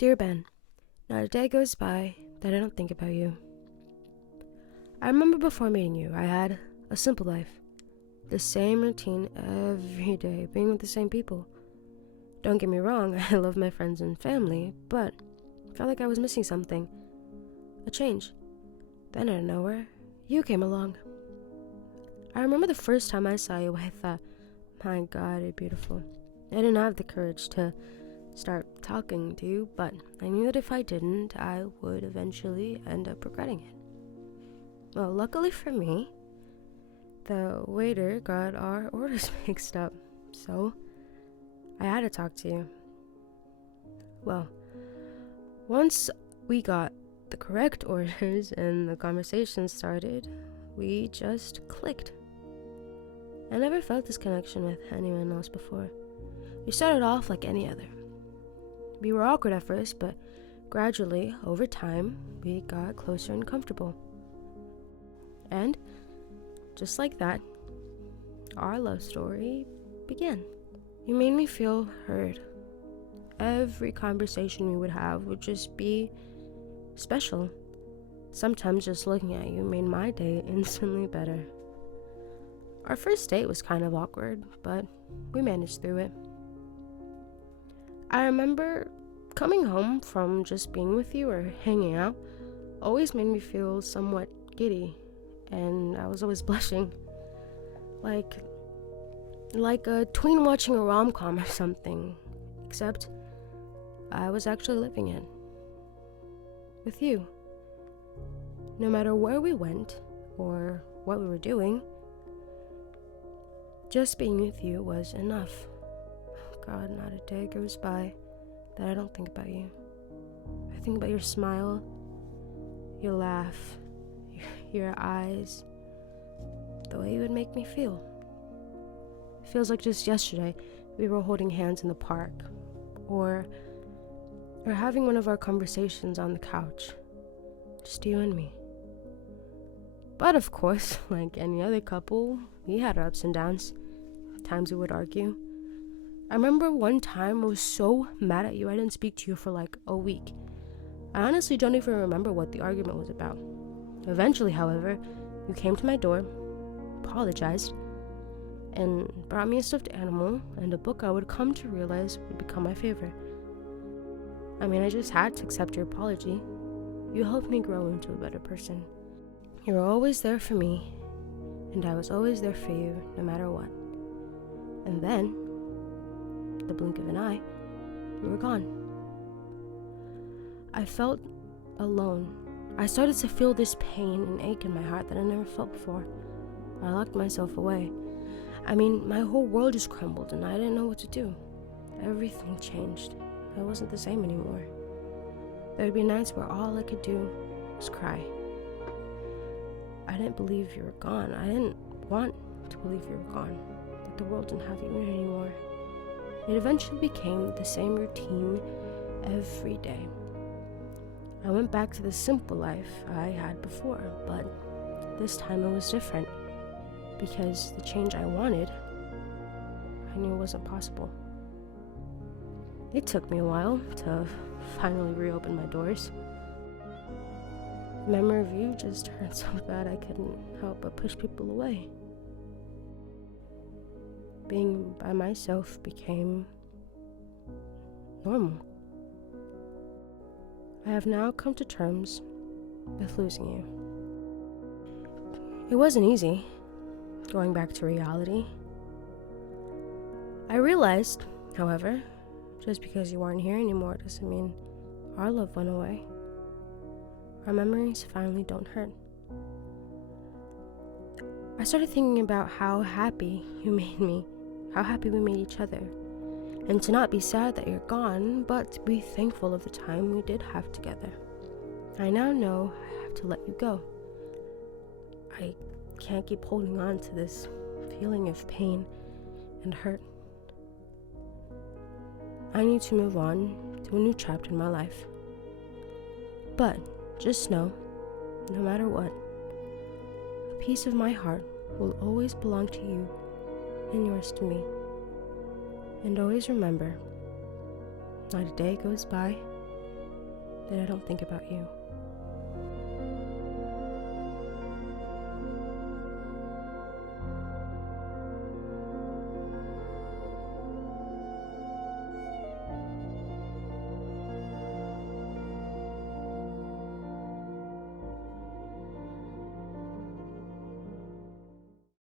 Dear Ben, not a day goes by that I don't think about you. I remember before meeting you, I had a simple life. The same routine every day, being with the same people. Don't get me wrong, I love my friends and family, but I felt like I was missing something. A change. Then out of nowhere, you came along. I remember the first time I saw you, I thought, my God, you're beautiful. I didn't have the courage to start talking to you, but I knew that if I didn't, I would eventually end up regretting it. Well, luckily for me, the waiter got our orders mixed up, so I had to talk to you. Well, once we got the correct orders and the conversation started, we just clicked. I never felt this connection with anyone else before. We started off like any other. We were awkward at first, but gradually, over time, we got closer and comfortable. And, just like that, our love story began. You made me feel heard. Every conversation we would have would just be special. Sometimes just looking at you made my day instantly better. Our first date was kind of awkward, but we managed through it. I remember coming home from just being with you or hanging out always made me feel somewhat giddy, and I was always blushing. Like a tween watching a rom-com or something, except I was actually living it. With you. No matter where we went or what we were doing, just being with you was enough. God, not a day goes by that I don't think about you. I think about your smile, your laugh, your eyes, the way you would make me feel. It feels like just yesterday we were holding hands in the park, or having one of our conversations on the couch, just you and me. But of course, like any other couple, we had our ups and downs. Times we would argue. I remember one time I was so mad at you I didn't speak to you for like a week. I honestly don't even remember what the argument was about. Eventually, however, you came to my door, apologized, and brought me a stuffed animal and a book I would come to realize would become my favorite. I mean, I just had to accept your apology. You helped me grow into a better person. You were always there for me, and I was always there for you, no matter what. And then, the blink of an eye, you were gone. I felt alone. I started to feel this pain and ache in my heart that I never felt before. I locked myself away. I mean, my whole world just crumbled and I didn't know what to do. Everything changed. I wasn't the same anymore. There would be nights where all I could do was cry. I didn't believe you were gone. I didn't want to believe you were gone. That the world didn't have you in it anymore. It eventually became the same routine every day. I went back to the simple life I had before, but this time it was different. Because the change I wanted, I knew wasn't possible. It took me a while to finally reopen my doors. The memory of you just hurt so bad I couldn't help but push people away. Being by myself became normal. I have now come to terms with losing you. It wasn't easy, going back to reality. I realized, however, just because you aren't here anymore doesn't mean our love went away. Our memories finally don't hurt. I started thinking about how happy you made me, how happy we made each other, and to not be sad that you're gone, but to be thankful of the time we did have together. I now know I have to let you go. I can't keep holding on to this feeling of pain and hurt. I need to move on to a new chapter in my life. But just know, no matter what, a piece of my heart will always belong to you and yours to me. And always remember, not a day goes by that I don't think about you.